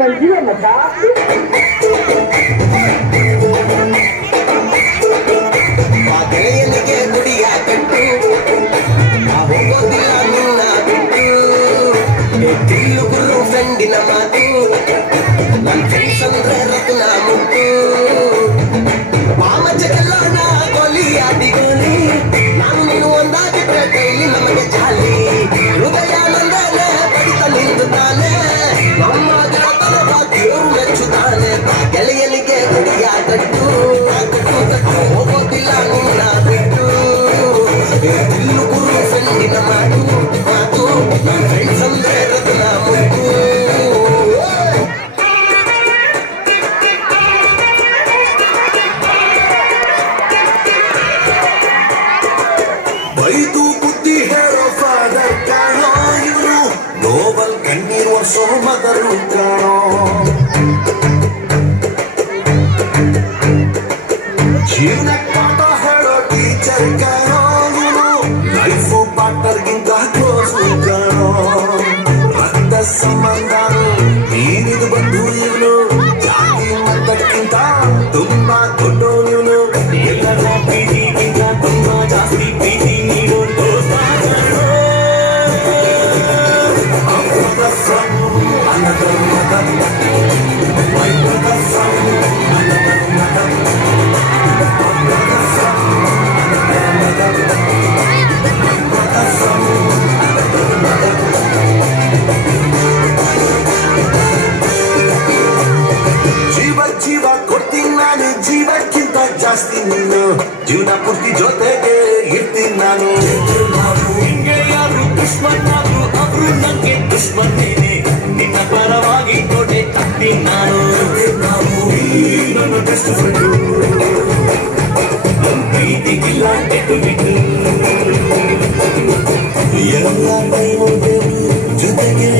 ನಂಗೆ ಮತ್ತ ಗೆಳೆಯನಿಗೆ ಗುಡಿಯ ಕಟ್ಟು ಹೋಗೋದಿಲ್ಲ ನಿನ್ನ ಬಿಟ್ಟು ಗುರು ಫ್ರೆಂಡಿನ ಮಾತು ನನ್ನ ಫ್ರೆಂಡ್ಸ್ ಅಂದ್ರೆ ರತ್ನ ಮುಟ್ಟು ಮಾಮಜಗೆಲ್ಲ ನಾ ಕೊಲಿಯ ಬಿಗುಲಿ ನಾನು ನೀನು ಒಂದಾಗಿದ್ರೆ ಕೈಲಿ ನಮಗೆ ಜಾಲಿ ಹೃದಯ ನಂದನೆ ಬಡಿತ ನಿಂದುತ್ತಾನೆ ನಮ್ಮ ಗೆಳತನ ದೇವರು ಮೆಚ್ಚುತ್ತಾನೆ ಗೆಳೆಯನಿಗೆ ಗುಡಿಯ ಕಟ್ಟು ಹೋಗೋದಿಲ್ಲ ನಿನ್ನ ಬಿಟ್ಟು ಗುರು ಫ್ರೆಂಡಿನ ಮಾತು ಮಾತು ನನ್ನ ಫ್ರೆಂಡ್ಸ್ ಅಂದ್ರೆ ರತ್ನ ಮುಟ್ಟು ಬೈದು ಬುದ್ಧಿ ಹೇಳೋ ಫಾದರ್ ಕಾಣೋ ಇವರು ನೋಬಲ್ ಕಣ್ಣೀರು ವರ್ಷೋ ಮದರು ಕಾಣೋ ಜೀವನ ಪಾಠ ಹೇಳೋ ಟೀಚರ್ ಕಾಣೋ ಇವರು ಲೈಫು ಪಾರ್ಟ್ನರ್ಗಿಂತ ಕ್ಲೋಸ್ ಕಾಣೋ ರಕ್ತ ಸಂಬಂಧ ನೀರಿದು ಬಂದು ಇವನು ಜಾತಿ ಮತಕ್ಕಿಂತ ತುಂಬಾ ದೊಡ್ಡವನು ಇವನು ಎಲ್ಲರ ಪ್ರೀತಿಗಿಂತ ತುಂಬಾ ಜಾಸ್ತಿ ಪ್ರೀತಿ ನೀಡೋ ದೋಸ್ತ another mother, my brother from another mother, my brother from another mother, my brother from another mother. ಜೀವ ಕೊಡ್ತೀನಿ ನಾನು ಜೀವಕ್ಕಿಂತ ಜಾಸ್ತಿ ನೀನು ಜೀವನ ಪೂರ್ತಿ ಜೊತೆಗೆ ಇರ್ತೀನಿ ನಾನು ಹಿಂಗೆ ಯಾರು ದುಶ್ಮನ್ನಾದ್ರು ಅವರು ನಂಗೆ ದುಶ್ಮನೇನೆ ನಿನ್ನ ಪರವಾಗಿ ಕೊಡೆ ಕಟ್ಟಿ ನಾನು ನನ್ನ ಬೆಸ್ಟ್ ಫ್ರೆಂಡು ನನ್ನ ಪ್ರೀತಿಗಿಲ್ಲ ಕೆಟ್ಟು ಬಿಟ್ಟು ಎಲ್ಲ ಟೈಮ್ ಜೊತೆಗೆ